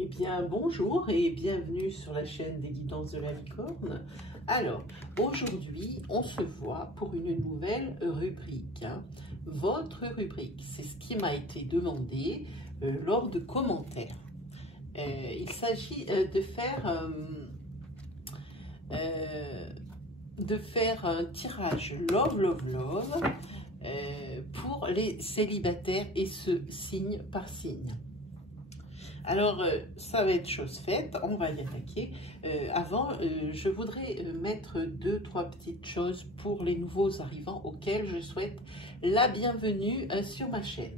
Eh bien, bonjour et bienvenue sur la chaîne des guidances de la licorne. Alors, aujourd'hui, on se voit pour une nouvelle rubrique. Votre rubrique, c'est ce qui m'a été demandé lors de commentaires. Il s'agit de faire un tirage Love, Love, Love pour les célibataires et ce signe par signe. Alors, ça va être chose faite, on va y attaquer. Avant, je voudrais mettre 2-3 petites choses pour les nouveaux arrivants auxquels je souhaite la bienvenue sur ma chaîne.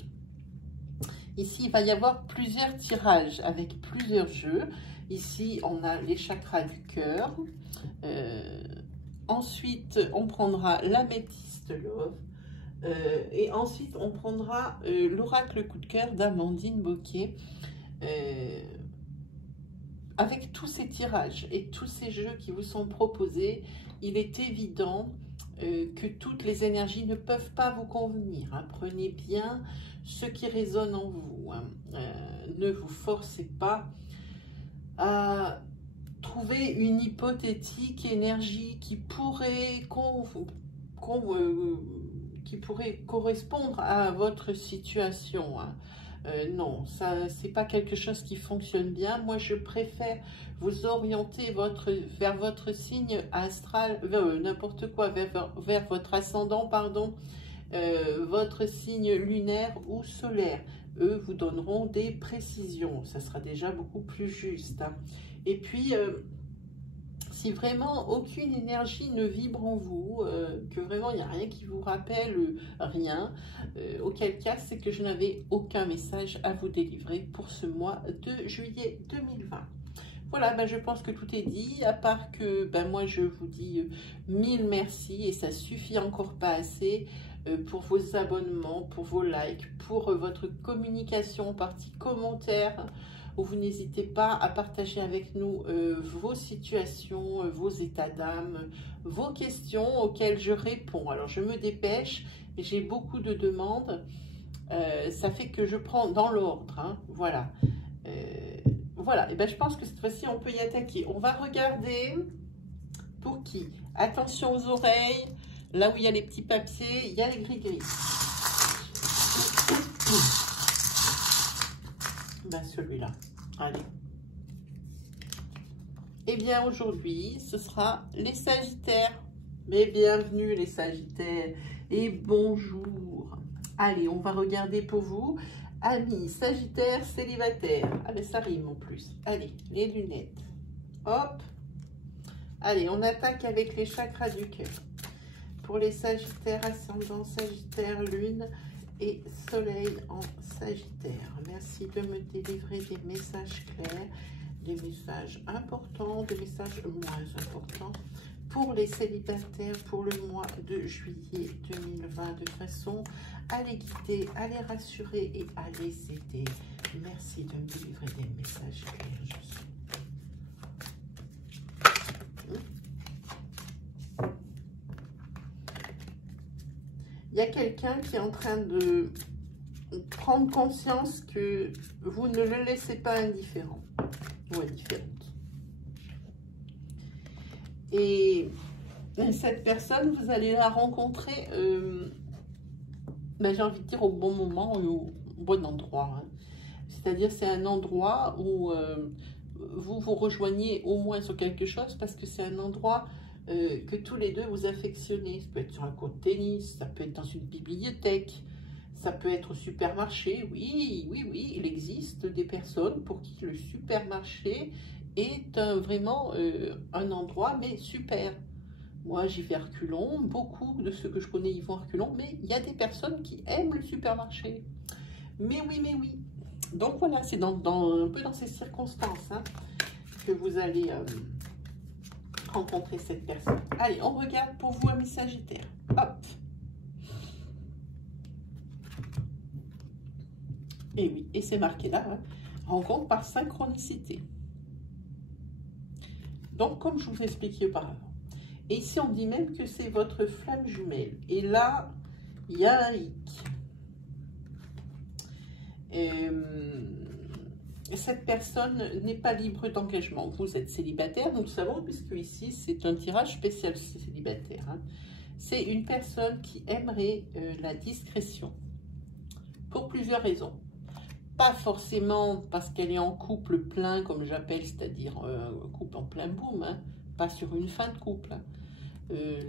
Ici, il va y avoir plusieurs tirages avec plusieurs jeux. Ici, on a les chakras du cœur. Ensuite, on prendra l'améthyste Love. Et ensuite, on prendra l'oracle coup de cœur d'Amandine Bocquet. Avec tous ces tirages et tous ces jeux qui vous sont proposés, il est évident que toutes les énergies ne peuvent pas vous convenir. Prenez bien ce qui résonne en vous. Ne vous forcez pas à trouver une hypothétique énergie qui pourrait correspondre à votre situation. Non, ça c'est pas quelque chose qui fonctionne bien. Moi, je préfère vous orienter vers votre signe astral, n'importe quoi, vers votre ascendant, pardon, votre signe lunaire ou solaire. Eux vous donneront des précisions. Ça sera déjà beaucoup plus juste. Et puis, si vraiment aucune énergie ne vibre en vous, que vraiment il n'y a rien qui vous rappelle rien, auquel cas c'est que je n'avais aucun message à vous délivrer pour ce mois de juillet 2020. Voilà, je pense que tout est dit, à part que moi je vous dis 1000 merci et ça suffit encore pas assez pour vos abonnements, pour vos likes, pour votre communication, partie commentaire, où vous n'hésitez pas à partager avec nous vos situations, vos états d'âme, vos questions auxquelles je réponds. Alors je me dépêche, j'ai beaucoup de demandes, ça fait que je prends dans l'ordre, voilà. Voilà, et je pense que cette fois-ci on peut y attaquer. On va regarder pour qui. Attention aux oreilles, là où il y a les petits papiers, il y a les gris-gris. Celui-là. Allez. Eh bien, aujourd'hui, ce sera les Sagittaires. Mais bienvenue les Sagittaires et bonjour. Allez, on va regarder pour vous. Amis Sagittaires célibataires. Allez, ça rime en plus. Allez, les lunettes. Hop. Allez, on attaque avec les chakras du cœur. Pour les Sagittaires, ascendant Sagittaire, lune et soleil en Sagittaire. Merci de me délivrer des messages clairs, des messages importants, des messages moins importants pour les célibataires pour le mois de juillet 2020, de façon à les guider, à les rassurer et à les aider. Merci de me délivrer des messages clairs. Je suis. Il y a quelqu'un qui est en train de prendre conscience que vous ne le laissez pas indifférent ou indifférente. Et cette personne, vous allez la rencontrer, j'ai envie de dire, au bon moment et au bon endroit. C'est-à-dire, c'est un endroit où vous vous rejoignez au moins sur quelque chose, parce que c'est un endroit que tous les deux vous affectionnez. Ça peut être sur un court de tennis, ça peut être dans une bibliothèque, ça peut être au supermarché. Oui, il existe des personnes pour qui le supermarché est vraiment un endroit, mais super. Moi, j'y vais à reculons. Beaucoup de ceux que je connais y vont à reculons, mais il y a des personnes qui aiment le supermarché. Mais oui. Donc voilà, c'est un peu dans ces circonstances que vous allez rencontrer cette personne. Allez, on regarde pour vous, amis Sagittaires. Hop. Et oui, et c'est marqué là, rencontre par synchronicité. Donc, comme je vous ai expliqué auparavant. Et ici, on dit même que c'est votre flamme jumelle. Et là, il y a un hic. cette personne n'est pas libre d'engagement. Vous êtes célibataire, nous le savons, puisque ici, c'est un tirage spécial célibataire. Hein. C'est une personne qui aimerait la discrétion, pour plusieurs raisons. Pas forcément parce qu'elle est en couple plein, comme j'appelle, c'est-à-dire couple en plein boom, hein, pas sur une fin de couple.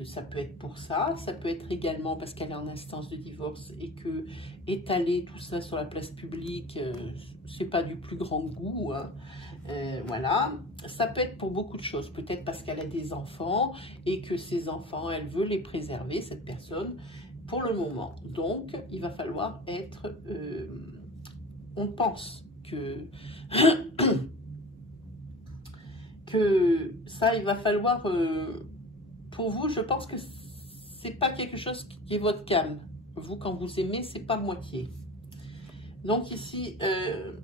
Ça peut être pour ça, ça peut être également parce qu'elle est en instance de divorce et que étaler tout ça sur la place publique, c'est pas du plus grand goût. Hein. Voilà, ça peut être pour beaucoup de choses, peut-être parce qu'elle a des enfants et que ses enfants, elle veut les préserver, cette personne, pour le moment. Donc, il va falloir être, on pense que, que ça, il va falloir... pour vous, je pense que c'est pas quelque chose qui est votre cam. Vous, quand vous aimez, c'est pas moitié. Donc ici,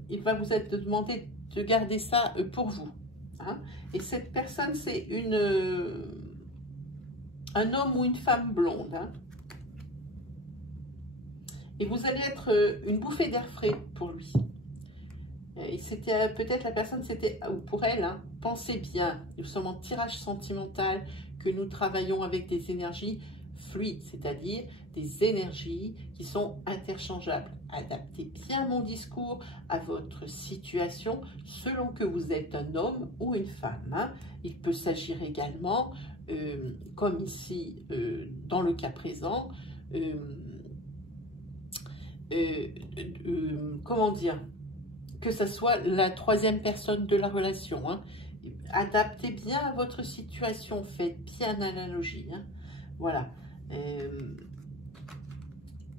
il va vous être demandé de garder ça pour vous. Hein. Et cette personne, c'est un homme ou une femme blonde. Hein. Et vous allez être une bouffée d'air frais pour lui. Et c'était peut-être la personne, c'était, ou pour elle, hein, pensez bien, nous sommes en tirage sentimental, que nous travaillons avec des énergies fluides, c'est-à-dire des énergies qui sont interchangeables. Adaptez bien mon discours à votre situation selon que vous êtes un homme ou une femme. Hein. Il peut s'agir également, comme ici, dans le cas présent, comment dire, que ce soit la troisième personne de la relation. Hein. Adaptez bien à votre situation, faites bien l'analogie. Hein. Voilà.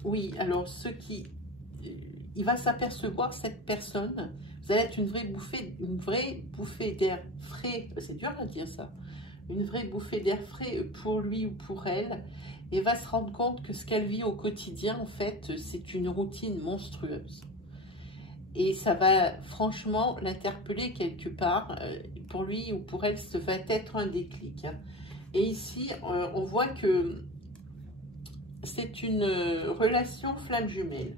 Oui, alors il va s'apercevoir, cette personne, vous allez être une vraie bouffée d'air frais, c'est dur à dire ça, une vraie bouffée d'air frais pour lui ou pour elle, et va se rendre compte que ce qu'elle vit au quotidien, en fait, c'est une routine monstrueuse. Et ça va franchement l'interpeller quelque part. Pour lui ou pour elle, ça va être un déclic. Hein. Et ici, on voit que c'est une relation flamme jumelle.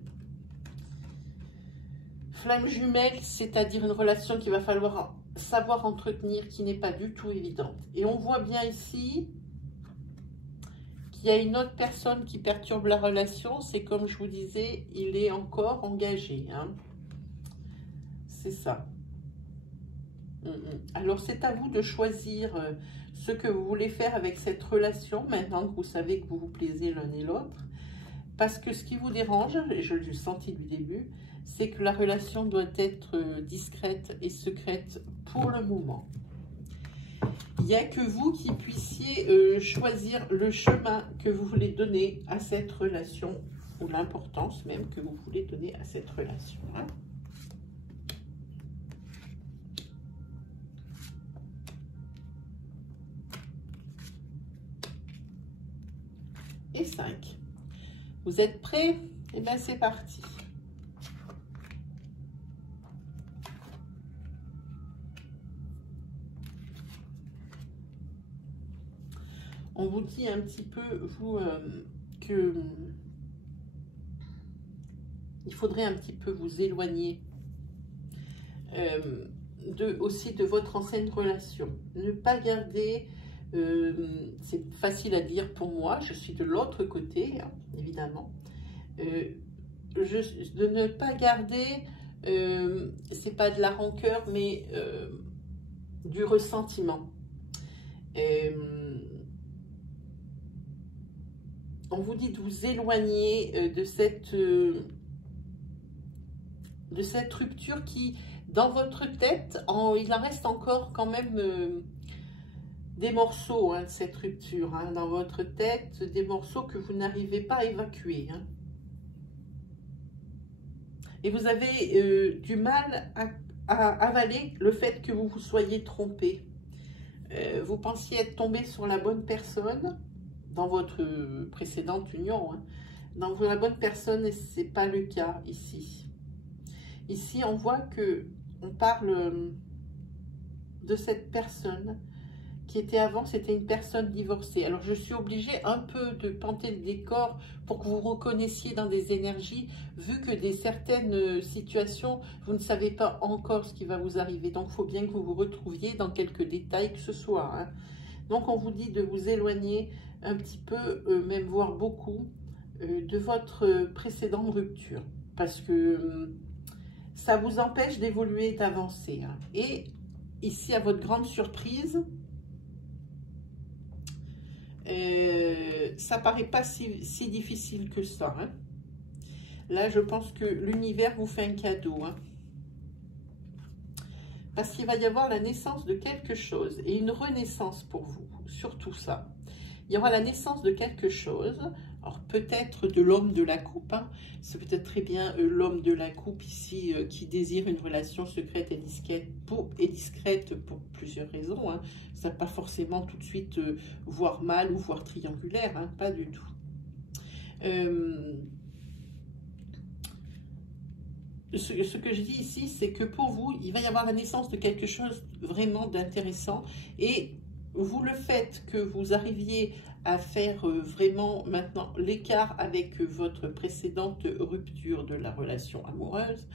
Flamme jumelle, c'est-à-dire une relation qu'il va falloir savoir entretenir, qui n'est pas du tout évidente. Et on voit bien ici qu'il y a une autre personne qui perturbe la relation. C'est comme je vous disais, il est encore engagé. Hein. C'est ça. Alors, c'est à vous de choisir ce que vous voulez faire avec cette relation, maintenant que vous savez que vous vous plaisez l'un et l'autre. Parce que ce qui vous dérange, et je l'ai senti du début, c'est que la relation doit être discrète et secrète pour le moment. Il n'y a que vous qui puissiez choisir le chemin que vous voulez donner à cette relation, ou l'importance même que vous voulez donner à cette relation. Hein. Et 5. Vous êtes prêts? Eh bien, c'est parti. On vous dit un petit peu, vous, que il faudrait un petit peu vous éloigner aussi de votre ancienne relation. Ne pas garder... c'est facile à dire pour moi, je suis de l'autre côté, hein, évidemment. De ne pas garder, c'est pas de la rancœur, mais du ressentiment. On vous dit de vous éloigner de cette rupture qui, dans votre tête, il en reste encore quand même... des morceaux hein, de cette rupture, hein, dans votre tête, des morceaux que vous n'arrivez pas à évacuer. Hein. Et vous avez du mal à avaler le fait que vous vous soyez trompé. Vous pensiez être tombé sur la bonne personne dans votre précédente union. Hein. Dans la bonne personne, et ce n'est pas le cas ici. Ici, on voit que on parle de cette personne qui était avant, c'était une personne divorcée. Alors, je suis obligée un peu de planter le décor pour que vous reconnaissiez dans des énergies, vu que des certaines situations, vous ne savez pas encore ce qui va vous arriver. Donc, il faut bien que vous vous retrouviez dans quelques détails que ce soit. Hein. Donc, on vous dit de vous éloigner un petit peu, même voire beaucoup, de votre précédente rupture. Parce que ça vous empêche d'évoluer, d'avancer. Hein. Et ici, à votre grande surprise, ça paraît pas si difficile que ça. Hein. Là, je pense que l'univers vous fait un cadeau. Hein. Parce qu'il va y avoir la naissance de quelque chose et une renaissance pour vous, surtout ça. Il y aura la naissance de quelque chose, alors peut-être de l'homme de la coupe, hein. C'est peut-être très bien l'homme de la coupe ici qui désire une relation secrète et discrète pour plusieurs raisons. Hein. Ça ne va pas forcément tout de suite voir mal ou voir triangulaire, hein, pas du tout. Ce que je dis ici, c'est que pour vous, il va y avoir la naissance de quelque chose vraiment d'intéressant et vous le faites que vous arriviez à faire vraiment maintenant l'écart avec votre précédente rupture de la relation amoureuse,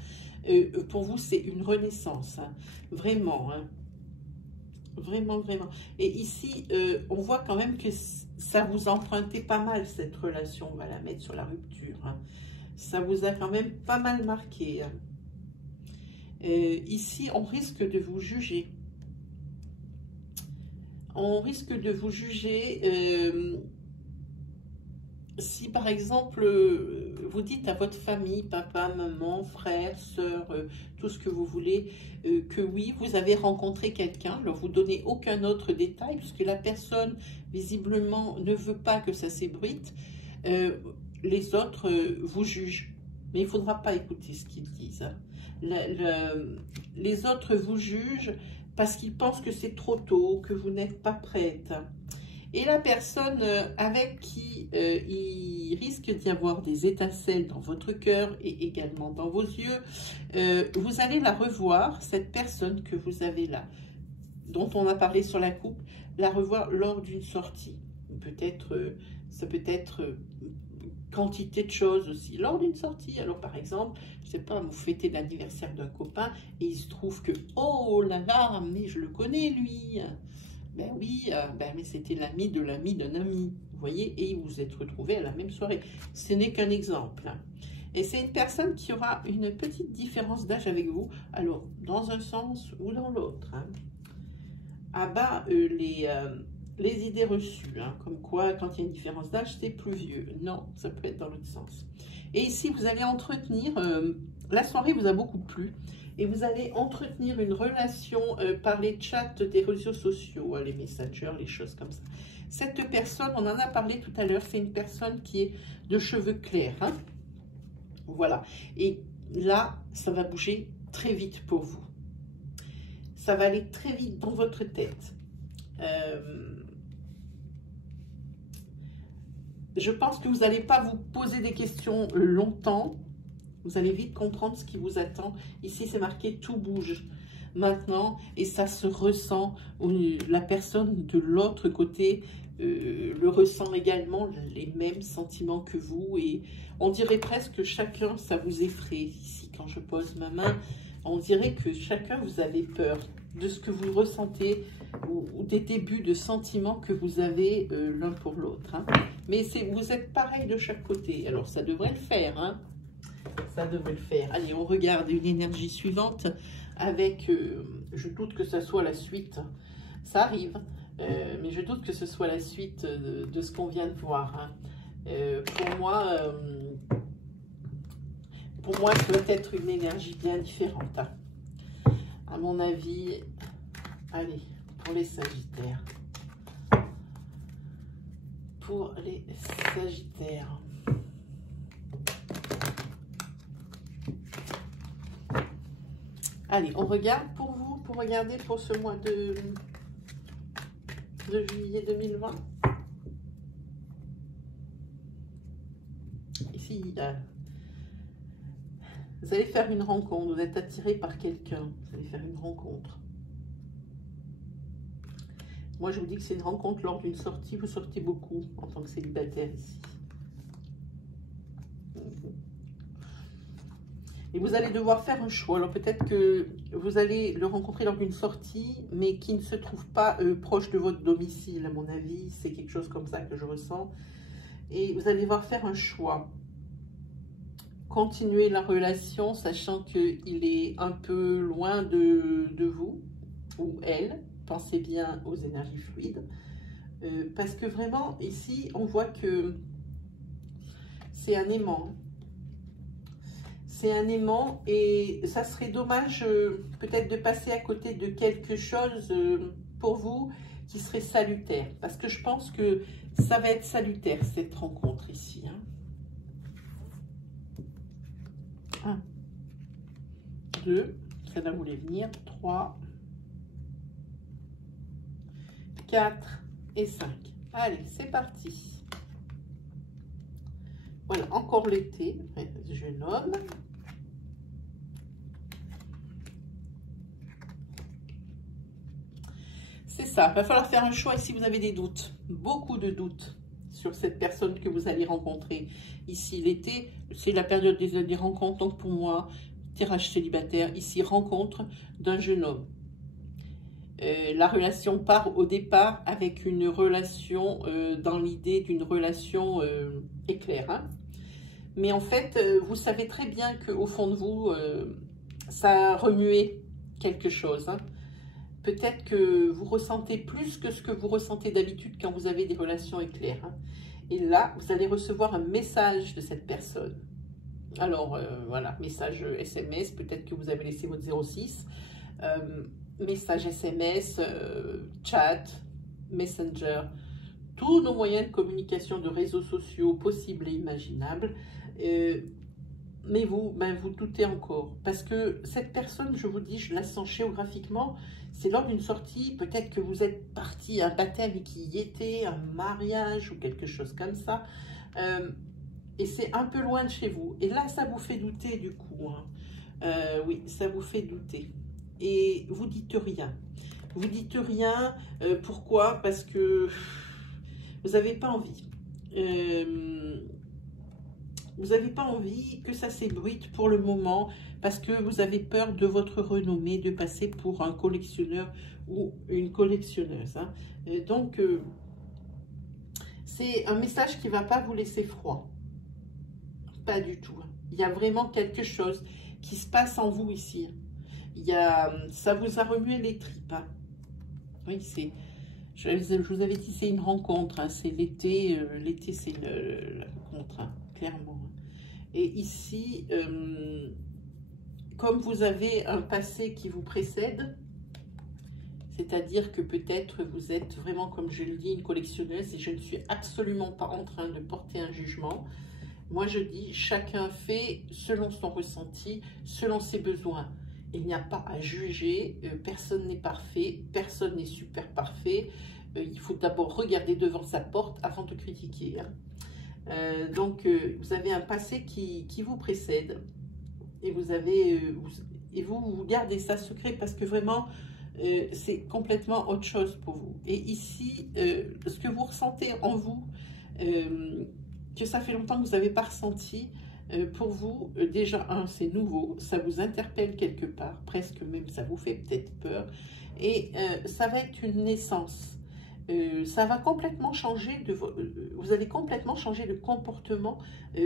pour vous c'est une renaissance, hein, vraiment, hein, vraiment, vraiment. Et ici, on voit quand même que ça vous empruntait pas mal cette relation, on va la mettre sur la rupture, hein. Ça vous a quand même pas mal marqué. Hein. Ici, on risque de vous juger. On risque de vous juger si, par exemple, vous dites à votre famille, papa, maman, frère, soeur, tout ce que vous voulez, que oui, vous avez rencontré quelqu'un. Alors, vous ne donnez aucun autre détail, parce que la personne, visiblement, ne veut pas que ça s'ébruite. Les autres vous jugent. Mais il ne faudra pas écouter ce qu'ils disent. Hein. Les autres vous jugent parce qu'ils pensent que c'est trop tôt, que vous n'êtes pas prête. Et la personne avec qui il risque d'y avoir des étincelles dans votre cœur et également dans vos yeux, vous allez la revoir, cette personne que vous avez là, dont on a parlé sur la coupe, la revoir lors d'une sortie. Peut-être, ça peut être quantité de choses aussi lors d'une sortie. Alors par exemple, je sais pas, vous fêtez l'anniversaire d'un copain et il se trouve que oh là là, mais je le connais lui. Ben oui, mais c'était l'ami de l'ami d'un ami, vous voyez, et vous vous êtes retrouvés à la même soirée. Ce n'est qu'un exemple. Et c'est une personne qui aura une petite différence d'âge avec vous, alors dans un sens ou dans l'autre. Hein. Abat les idées reçues, hein, comme quoi quand il y a une différence d'âge, c'est plus vieux. Non, ça peut être dans l'autre sens. Et ici, vous allez entretenir, la soirée vous a beaucoup plu, et vous allez entretenir une relation par les chats des réseaux sociaux, les messengers, les choses comme ça. Cette personne, on en a parlé tout à l'heure, c'est une personne qui est de cheveux clairs. Hein. Voilà. Et là, ça va bouger très vite pour vous. Ça va aller très vite dans votre tête. Je pense que vous n'allez pas vous poser des questions longtemps. Vous allez vite comprendre ce qui vous attend. Ici, c'est marqué « tout bouge » maintenant et ça se ressent. La personne de l'autre côté le ressent également, les mêmes sentiments que vous. Et on dirait presque que chacun, ça vous effraie. Ici, quand je pose ma main, on dirait que chacun, vous avez peur de ce que vous ressentez ou des débuts de sentiments que vous avez l'un pour l'autre. Hein. Mais vous êtes pareil de chaque côté. Alors, ça devrait le faire. Hein. Ça devrait le faire. Allez, on regarde une énergie suivante avec... je doute que ça soit la suite. Ça arrive. Mais je doute que ce soit la suite de ce qu'on vient de voir. Hein. Pour moi, ça doit être une énergie bien différente. Hein. À mon avis, allez, pour les Sagittaires. Pour les Sagittaires. Allez, on regarde pour vous, pour regarder pour ce mois de juillet 2020. Ici, vous allez faire une rencontre, vous êtes attiré par quelqu'un, vous allez faire une rencontre. Moi, je vous dis que c'est une rencontre lors d'une sortie. Vous sortez beaucoup en tant que célibataire ici. Et vous allez devoir faire un choix. Alors peut-être que vous allez le rencontrer lors d'une sortie, mais qui ne se trouve pas proche de votre domicile, à mon avis. C'est quelque chose comme ça que je ressens. Et vous allez devoir faire un choix. Continuer la relation, sachant qu'il est un peu loin de vous, ou elle. Pensez bien aux énergies fluides. Parce que vraiment, ici, on voit que c'est un aimant. C'est un aimant et ça serait dommage peut-être de passer à côté de quelque chose pour vous qui serait salutaire. Parce que je pense que ça va être salutaire cette rencontre ici. 1, 2, ça va voulait venir, 3, 4 et 5. Allez, c'est parti. Voilà, encore l'été, jeune homme. C'est ça, il va falloir faire un choix ici, vous avez des doutes, beaucoup de doutes sur cette personne que vous allez rencontrer. Ici, l'été, c'est la période des rencontres, donc pour moi, tirage célibataire, ici, rencontre d'un jeune homme. La relation part au départ avec une relation, dans l'idée d'une relation éclair. Hein. Mais en fait, vous savez très bien qu'au fond de vous, ça a remué quelque chose. Hein. Peut-être que vous ressentez plus que ce que vous ressentez d'habitude quand vous avez des relations éclairs. Hein. Et là, vous allez recevoir un message de cette personne. Alors, voilà, message SMS, peut-être que vous avez laissé votre 06. Message SMS, chat, Messenger, tous nos moyens de communication de réseaux sociaux possibles et imaginables. Mais vous, vous doutez encore. Parce que cette personne, je vous dis, je la sens géographiquement, c'est lors d'une sortie, peut-être que vous êtes parti à un baptême et qui y était, un mariage ou quelque chose comme ça. Et c'est un peu loin de chez vous. Et là, ça vous fait douter du coup. Hein. Oui, ça vous fait douter. Et vous dites rien. Vous dites rien. Pourquoi? Parce que vous n'avez pas envie. Vous n'avez pas envie que ça s'ébruite pour le moment parce que vous avez peur de votre renommée, de passer pour un collectionneur ou une collectionneuse. Hein. Donc, c'est un message qui ne va pas vous laisser froid. Pas du tout. Il y a vraiment quelque chose qui se passe en vous ici. Ça vous a remué les tripes. Hein. Oui, c'est... Je vous avais dit, c'est une rencontre. Hein. C'est l'été. L'été, c'est la rencontre, hein, clairement. Et ici, comme vous avez un passé qui vous précède, c'est-à-dire que peut-être vous êtes vraiment, comme je le dis, une collectionneuse, et je ne suis absolument pas en train de porter un jugement. Moi, je dis, chacun fait selon son ressenti, selon ses besoins. Il n'y a pas à juger, personne n'est parfait, personne n'est super parfait. Il faut d'abord regarder devant sa porte avant de critiquer. Hein. Donc, vous avez un passé qui vous précède et vous gardez ça secret parce que vraiment, c'est complètement autre chose pour vous. Et ici, ce que vous ressentez en vous, que ça fait longtemps que vous n'avez pas ressenti, pour vous, déjà, c'est nouveau, ça vous interpelle quelque part, presque même, ça vous fait peut-être peur, et ça va être une naissance. Ça va complètement changer, vous allez complètement changer de comportement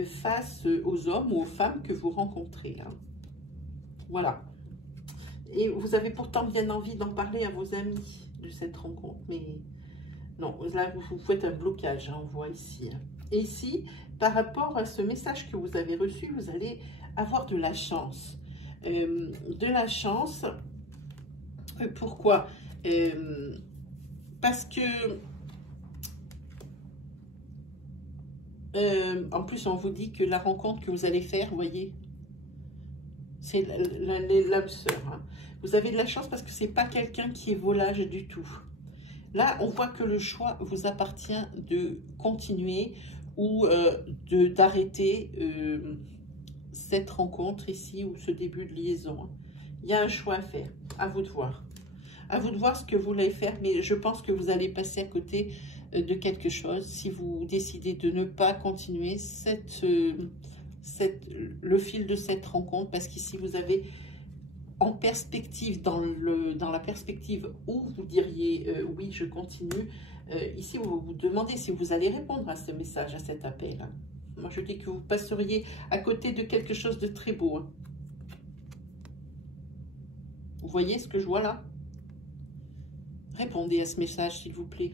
face aux hommes ou aux femmes que vous rencontrez. Là. Voilà. Et vous avez pourtant bien envie d'en parler à vos amis de cette rencontre, mais non, là, vous faites un blocage, hein, on voit ici. Hein. Et ici, par rapport à ce message que vous avez reçu, vous allez avoir de la chance. De la chance, pourquoi? Parce que, en plus, on vous dit que la rencontre que vous allez faire, vous voyez, c'est l'âme sœur. Hein. Vous avez de la chance parce que c'est pas quelqu'un qui est volage du tout. Là, on voit que le choix vous appartient de continuer ou d'arrêter cette rencontre ici ou ce début de liaison. Il y a un choix à faire, à vous de voir. À vous de voir ce que vous voulez faire, mais je pense que vous allez passer à côté de quelque chose si vous décidez de ne pas continuer le fil de cette rencontre, parce qu'ici vous avez en perspective, dans la perspective où vous diriez oui, je continue, ici vous vous demandez si vous allez répondre à ce message, à cet appel. Hein. Moi je dis que vous passeriez à côté de quelque chose de très beau. Hein. Vous voyez ce que je vois là? Répondez à ce message s'il vous plaît.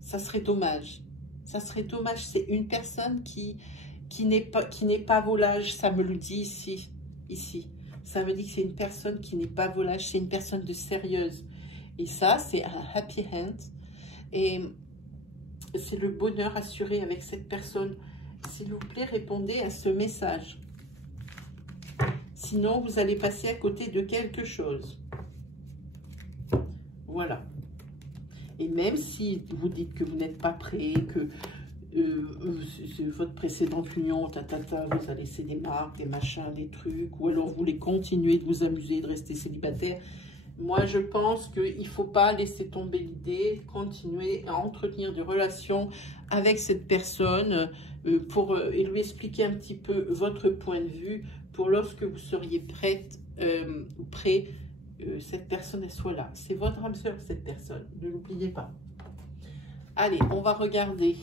Ça serait dommage. Ça serait dommage. C'est une personne qui n'est pas volage. Ça me le dit ici. Ça me dit que c'est une personne qui n'est pas volage. C'est une personne de sérieuse. Et ça, c'est un happy end. Et c'est le bonheur assuré avec cette personne. S'il vous plaît, répondez à ce message. Sinon, vous allez passer à côté de quelque chose. Voilà. Et même si vous dites que vous n'êtes pas prêt, que votre précédente union, vous a laissé des marques, des machins, des trucs, ou alors vous voulez continuer de vous amuser, de rester célibataire, moi je pense qu'il ne faut pas laisser tomber l'idée, continuer à entretenir des relations avec cette personne et lui expliquer un petit peu votre point de vue pour lorsque vous seriez prête ou prêt, cette personne elle soit là. C'est votre âme sœur, cette personne, ne l'oubliez pas. Allez, on va regarder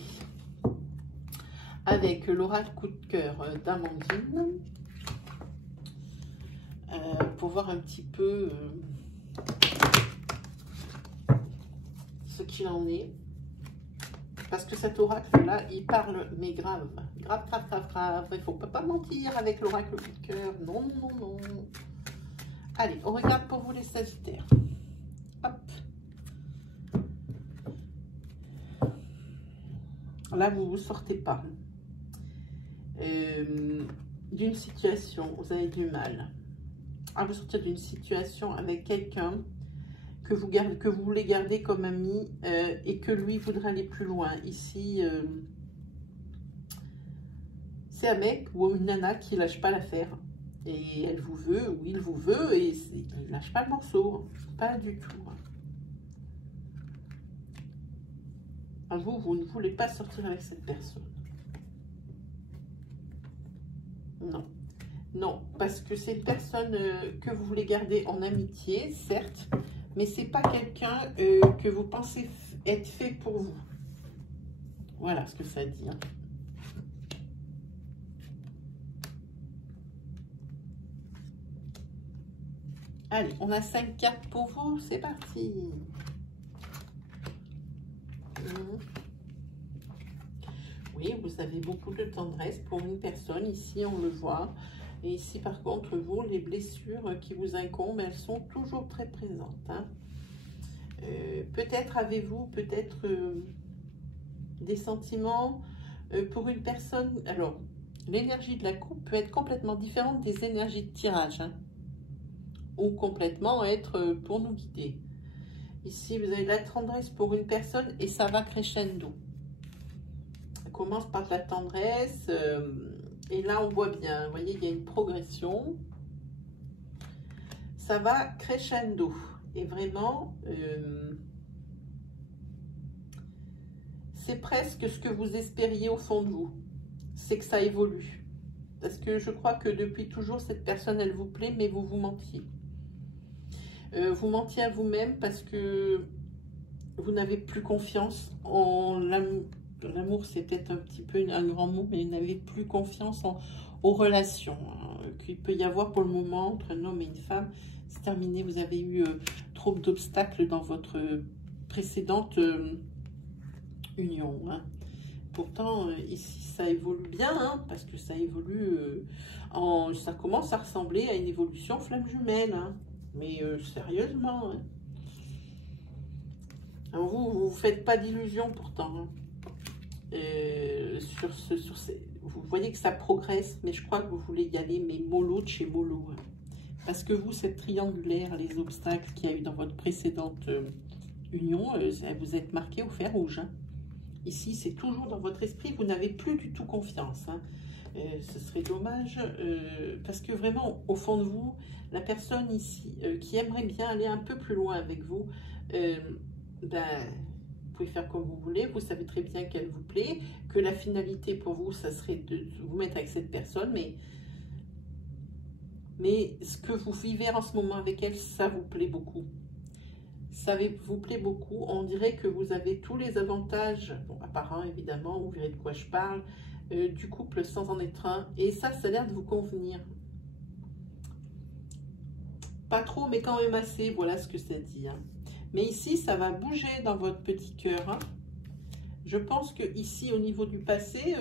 avec l'oracle coup de cœur d'Amandine pour voir un petit peu ce qu'il en est. Parce que cet oracle-là, il parle, mais grave. Grave. Il ne faut pas mentir avec l'oracle coup de cœur. Non. Allez, on regarde pour vous les Sagittaires. Hop. Là, vous ne vous sortez pas d'une situation, vous avez du mal à vous sortir d'une situation avec quelqu'un que vous voulez garder comme ami et que lui voudrait aller plus loin. Ici, c'est un mec ou une nana qui lâche pas l'affaire. Et elle vous veut, ou il vous veut, et il ne lâche pas le morceau. Pas du tout. Vous ne voulez pas sortir avec cette personne. Non, parce que c'est une personne que vous voulez garder en amitié, certes, mais c'est pas quelqu'un que vous pensez être fait pour vous. Voilà ce que ça dit. Hein. Allez, on a 5 cartes pour vous, c'est parti. Oui, vous avez beaucoup de tendresse pour une personne, ici on le voit. Et ici par contre, vous, les blessures qui vous incombent, elles sont toujours très présentes. Hein. Peut-être avez-vous des sentiments pour une personne. Alors, l'énergie de la coupe peut être complètement différente des énergies de tirage. Hein. Ou complètement être pour nous guider. Ici, vous avez de la tendresse pour une personne et ça va crescendo. Ça commence par de la tendresse et là, on voit bien, vous voyez, il y a une progression. Ça va crescendo et vraiment, c'est presque ce que vous espériez au fond de vous. C'est que ça évolue. Parce que je crois que depuis toujours, cette personne, elle vous plaît, mais vous vous mentiez. Vous mentiez à vous-même parce que vous n'avez plus confiance en l'amour. L'amour, c'est peut-être un petit peu un grand mot, mais vous n'avez plus confiance aux relations qu'il peut y avoir pour le moment entre un homme et une femme. C'est terminé, vous avez eu trop d'obstacles dans votre précédente union. Hein. Pourtant, ici, ça évolue bien, hein, parce que ça évolue, ça commence à ressembler à une évolution flamme jumelle. Hein. Mais sérieusement, hein. Alors vous faites pas d'illusions pourtant. Hein. Vous voyez que ça progresse, mais je crois que vous voulez y aller, mais mollo de chez mollo. Hein. Parce que vous, cette triangulaire, les obstacles qu'il y a eu dans votre précédente union, vous êtes marqué au fer rouge. Hein. Ici, c'est toujours dans votre esprit, vous n'avez plus du tout confiance. Hein. Ce serait dommage, parce que vraiment, au fond de vous, la personne ici qui aimerait bien aller un peu plus loin avec vous, ben, vous pouvez faire comme vous voulez, vous savez très bien qu'elle vous plaît, que la finalité pour vous, ça serait de vous mettre avec cette personne, mais ce que vous vivez en ce moment avec elle, ça vous plaît beaucoup. Ça vous plaît beaucoup, on dirait que vous avez tous les avantages, bon, apparents évidemment, vous verrez de quoi je parle, du couple sans en être un, et ça a l'air de vous convenir. Pas trop, mais quand même assez, voilà ce que ça dit. Hein. Mais ici, ça va bouger dans votre petit cœur. Hein. Je pense que ici, au niveau du passé,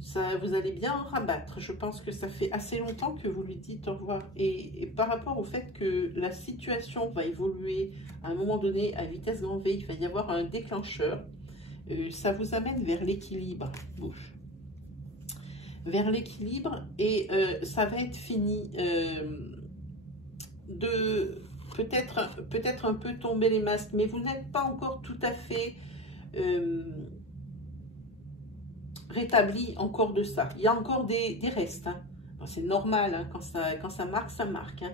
ça, vous allez bien en rabattre. Je pense que ça fait assez longtemps que vous lui dites au revoir. Et par rapport au fait que la situation va évoluer à un moment donné à vitesse grand V, il va y avoir un déclencheur. Ça vous amène vers l'équilibre. Bouge. Vers l'équilibre et ça va être fini de peut-être un peu tomber les masques, mais vous n'êtes pas encore tout à fait rétabli encore de ça. Il y a encore des restes. Hein. C'est normal, hein, quand ça marque, ça marque. Hein.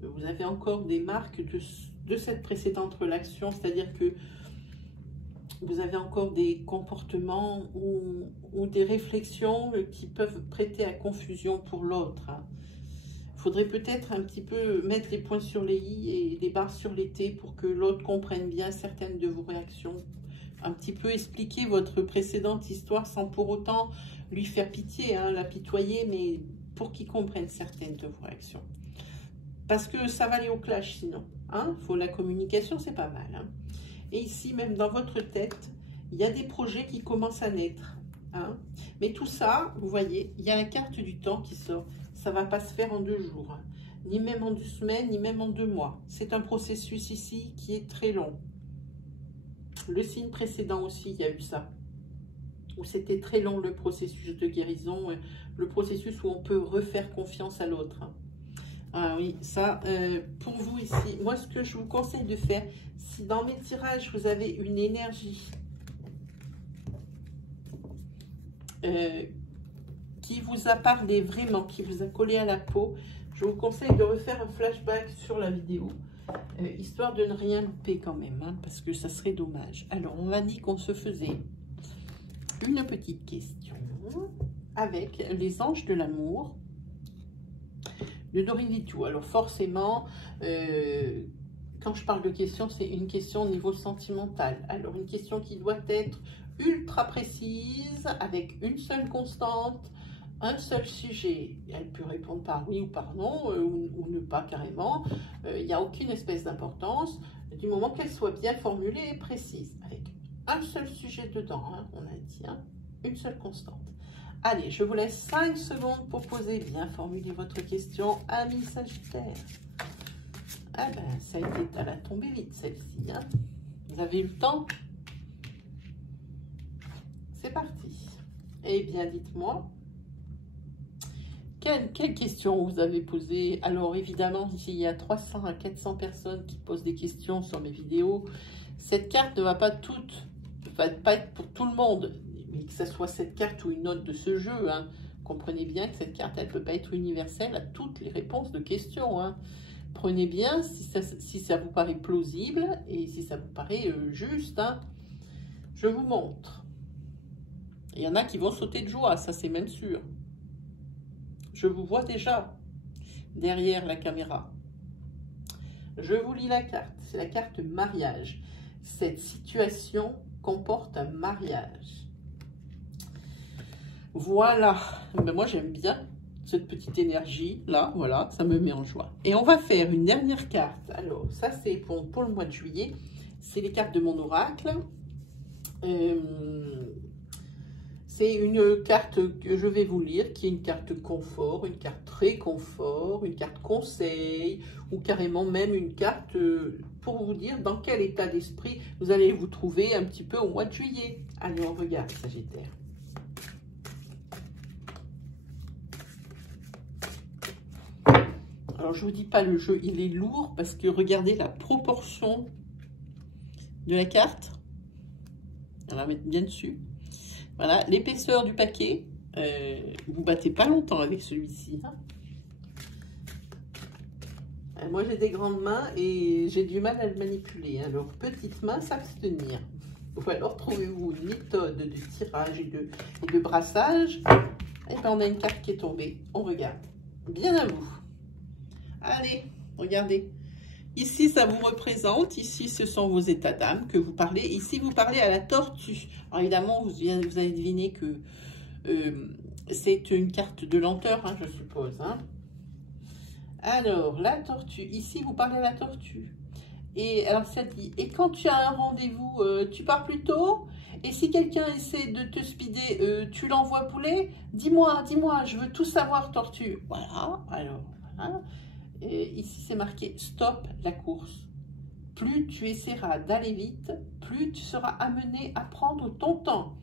Vous avez encore des marques de cette précédente relation, c'est-à-dire que vous avez encore des comportements ou des réflexions qui peuvent prêter à confusion pour l'autre. Hein. Il faudrait peut-être un petit peu mettre les points sur les i et les barres sur les t pour que l'autre comprenne bien certaines de vos réactions. Un petit peu expliquer votre précédente histoire sans pour autant lui faire pitié, hein, l'apitoyer, mais pour qu'il comprenne certaines de vos réactions. Parce que ça va aller au clash sinon. Hein. Faut la communication, c'est pas mal. Hein. Et ici, même dans votre tête, il y a des projets qui commencent à naître. Hein. Mais tout ça, vous voyez, il y a la carte du temps qui sort. Ça ne va pas se faire en 2 jours, hein. Ni même en 2 semaines, ni même en 2 mois. C'est un processus ici qui est très long. Le signe précédent aussi, il y a eu ça. Où c'était très long le processus de guérison, le processus où on peut refaire confiance à l'autre. Hein. Ah oui, ça, pour vous ici, moi ce que je vous conseille de faire, si dans mes tirages vous avez une énergie qui vous a parlé vraiment, qui vous a collé à la peau, je vous conseille de refaire un flashback sur la vidéo, histoire de ne rien louper quand même, hein, parce que ça serait dommage. Alors, on m'a dit qu'on se faisait une petite question avec les anges de l'amour de Dorine Vitou. Alors forcément, quand je parle de questions, c'est une question au niveau sentimental. Alors une question qui doit être ultra précise, avec une seule constante, un seul sujet. Elle peut répondre par oui ou par non, ou ne pas carrément. Il n'y a aucune espèce d'importance, du moment qu'elle soit bien formulée et précise, avec un seul sujet dedans, hein, on a dit, hein, une seule constante. Allez, je vous laisse 5 secondes pour poser, bien formuler votre question, ami Sagittaire. Ah ben, ça a été à la tombée vite, celle-ci. Hein. Vous avez eu le temps? C'est parti. Eh bien, dites-moi, quelle question vous avez posée? Alors, évidemment, ici, il y a 300 à 400 personnes qui posent des questions sur mes vidéos. Cette carte ne va pas être pour tout le monde. Mais que ce soit cette carte ou une autre de ce jeu, hein, comprenez bien que cette carte, elle ne peut pas être universelle à toutes les réponses de questions. Hein. Prenez bien si ça vous paraît plausible et si ça vous paraît juste. Hein. Je vous montre. Il y en a qui vont sauter de joie, ça c'est même sûr. Je vous vois déjà derrière la caméra. Je vous lis la carte. C'est la carte mariage. Cette situation comporte un mariage. Voilà, ben moi j'aime bien cette petite énergie là, voilà, ça me met en joie. Et on va faire une dernière carte. Alors ça c'est pour le mois de juillet, c'est les cartes de mon oracle. C'est une carte que je vais vous lire, qui est une carte confort, une carte très confort, une carte conseil, ou carrément même une carte pour vous dire dans quel état d'esprit vous allez vous trouver un petit peu au mois de juillet. Allez, on regarde, Sagittaire. Alors, je ne vous dis pas, le jeu, il est lourd parce que regardez la proportion de la carte. On va mettre bien dessus. Voilà, l'épaisseur du paquet. Vous battez pas longtemps avec celui-ci. Hein. Moi, j'ai des grandes mains et j'ai du mal à le manipuler. Alors, petite main, s'abstenir. Ou alors, trouvez-vous une méthode de tirage et de brassage. Et bien, on a une carte qui est tombée. On regarde. Bien à vous. Allez, regardez. Ici, ça vous représente. Ici, ce sont vos états d'âme que vous parlez. Ici, vous parlez à la tortue. Alors, évidemment, vous avez deviné que c'est une carte de lenteur, hein, je suppose. Hein. Alors, la tortue. Ici, vous parlez à la tortue. Et alors, ça dit, et quand tu as un rendez-vous, tu pars plus tôt? Et si quelqu'un essaie de te speeder, tu l'envoies poulet? Dis-moi, je veux tout savoir, tortue. Voilà, alors, voilà. Et ici, c'est marqué, stop la course. Plus tu essaieras d'aller vite, plus tu seras amené à prendre ton temps.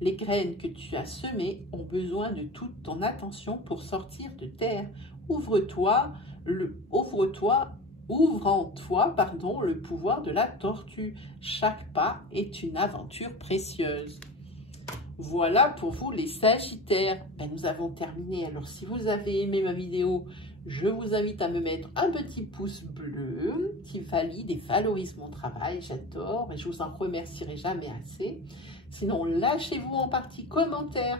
Les graines que tu as semées ont besoin de toute ton attention pour sortir de terre. Ouvre-toi, ouvrant-toi, le pouvoir de la tortue. Chaque pas est une aventure précieuse. Voilà pour vous les Sagittaires. Ben, nous avons terminé. Alors, si vous avez aimé ma vidéo, je vous invite à me mettre un petit pouce bleu qui valide et valorise mon travail. J'adore et je vous en remercierai jamais assez. Sinon, lâchez-vous en partie commentaire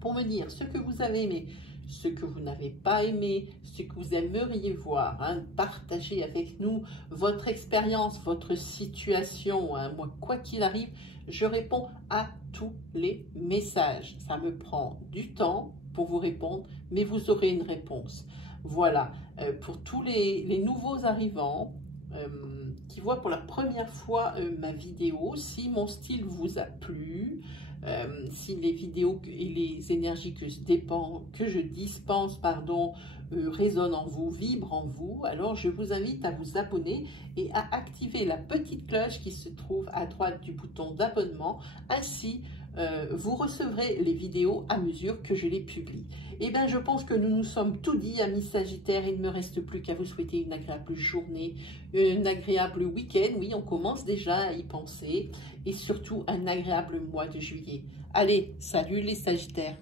pour me dire ce que vous avez aimé, ce que vous n'avez pas aimé, ce que vous aimeriez voir. Hein. Partagez avec nous votre expérience, votre situation. Hein. Moi, quoi qu'il arrive, je réponds à tous les messages. Ça me prend du temps pour vous répondre, mais vous aurez une réponse. Voilà, pour tous les nouveaux arrivants qui voient pour la première fois ma vidéo, si mon style vous a plu, si les vidéos et les énergies que je dispense résonnent en vous, vibrent en vous, alors je vous invite à vous abonner et à activer la petite cloche qui se trouve à droite du bouton d'abonnement. Ainsi, vous recevrez les vidéos à mesure que je les publie. Et bien, je pense que nous nous sommes tout dit, amis Sagittaires. Il ne me reste plus qu'à vous souhaiter une agréable journée, un agréable week-end. Oui, on commence déjà à y penser. Et surtout, un agréable mois de juillet. Allez, salut les Sagittaires.